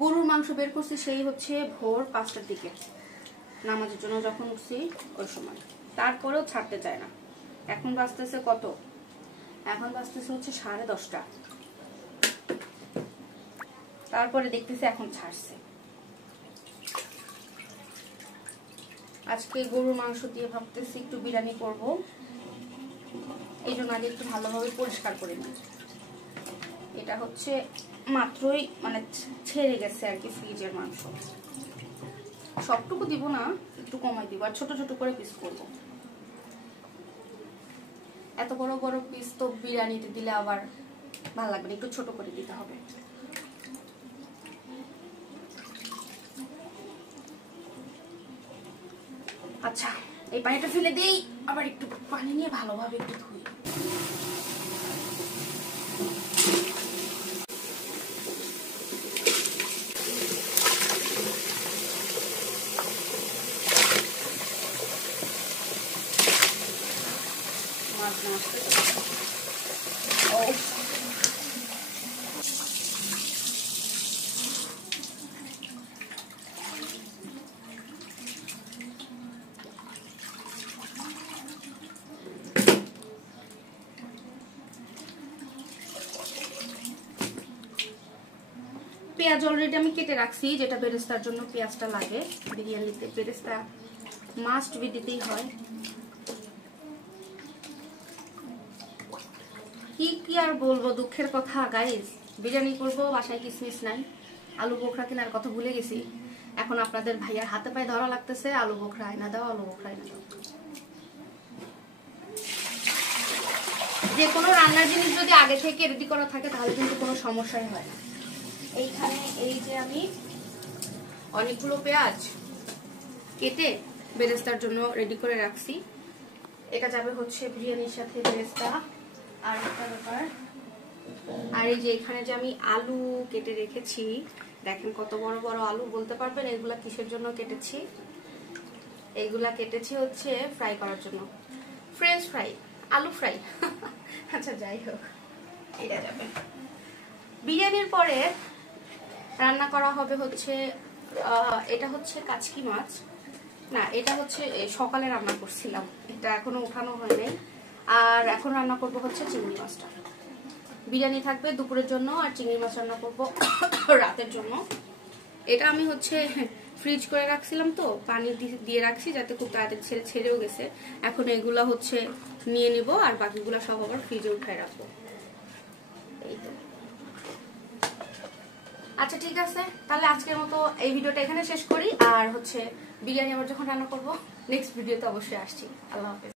গরুর মাংস বের করছি সেই হচ্ছে ভোর 5টার দিকে, নামাজের জন্য যখন উঠছি ওই সময়। তারপরেও ছাড়তে চায় না। এখন বাজতেছে কত? এখন বাজতেছে হচ্ছে 10:30। তারপরে দেখতেছি এখন ছাড়ছে। আজকে গরুর মাংস দিয়ে ভাবতেছি একটু বিরিয়ানি করব, এই জন্য আগে একটু ভালোভাবে পরিষ্কার করে নিই। এটা হচ্ছে মাত্রই মানে ছেড়ে গেছে আর কি ফ্রিজের মাংস। সবটুকু দিব না, একটু কমাই দিব, আর ছোট ছোট করে পিস করব। এত বড় বড় পিস তো বিরিয়ানিতে দিলে আবার ভালো লাগবে না, একটু ছোট করে দিতে হবে। আচ্ছা, এই পানিটা ফেলে দিই, আবার একটু পানি নিয়ে ভালোভাবে একটু ধুই। পেঁয়াজ অলরেডি আমি কেটে রাখছি, যেটা বেরেস্তার জন্য পেঁয়াজটা লাগে। বিরিয়ানিতে বেরেস্তা মাস্ট বি দিতেই হয়। কি আর বলবো, দুঃখের কথা গাইস। বিরিয়ানি করবো, বাসায় কিসমিস নাই, আলু বোখরা কেনার কথা ভুলে গেছি। এখন আপনাদের ভাইয়ার হাতে পায়ে ধরা লাগতেছে, আলু বোখরা আয়না দাও, আলু বোখরা আয়না দাও। যে কোনো রান্নার জিনিস যদি আগে থেকে রেডি করা থাকে তাহলে কিন্তু কোনো সমস্যাই হয় না। এইখানে এই যে আমি অনেকগুলো পেঁয়াজ কেটে বেরেস্তার জন্য রেডি করে রাখছি। এটা যাবে হচ্ছে বিরিয়ানির সাথে বেরেস্তা। আর একটা ব্যাপার, আর এই যে এখানে যে আমি আলু কেটে রেখেছি, দেখেন কত বড় বড় আলু। বলতে পারবেন এগুলা কিসের জন্য কেটেছি? এইগুলা কেটেছি হচ্ছে ফ্রাই করার জন্য, ফ্রেঞ্চ ফ্রাই, আলু ফ্রাই। আচ্ছা যাই হোক, এটা যাবে। বিরিয়ানির পরে রান্না করা হবে হচ্ছে এটা হচ্ছে কাচকি মাছ। না, এটা হচ্ছে সকালে রান্না করছিলাম, এটা এখনো উঠানো হয় নাই। আর এখন রান্না করব হচ্ছে চিংড়ি মাছটা। বিরিয়ানি থাকবে দুপুরের জন্য, আর চিংড়ি মাছ রান্না করব রাতের জন্য। এটা আমি হচ্ছে ফ্রিজ করে রাখছিলাম, তো পানি দিয়ে রাখছি যাতে খুব তাড়াতাড়ি ছেড়েও গেছে। এখন এগুলা হচ্ছে নিয়ে নিব, আর বাকিগুলা সব আবার ফ্রিজে উঠায় রাখবো। এই তো। আচ্ছা ঠিক আছে, তাহলে আজকের মতো এই ভিডিওটা এখানে শেষ করি। আর হচ্ছে বিরিয়ানি আবার যখন রান্না করবো নেক্সট ভিডিওতে অবশ্যই আসছি। আল্লাহ হাফেজ।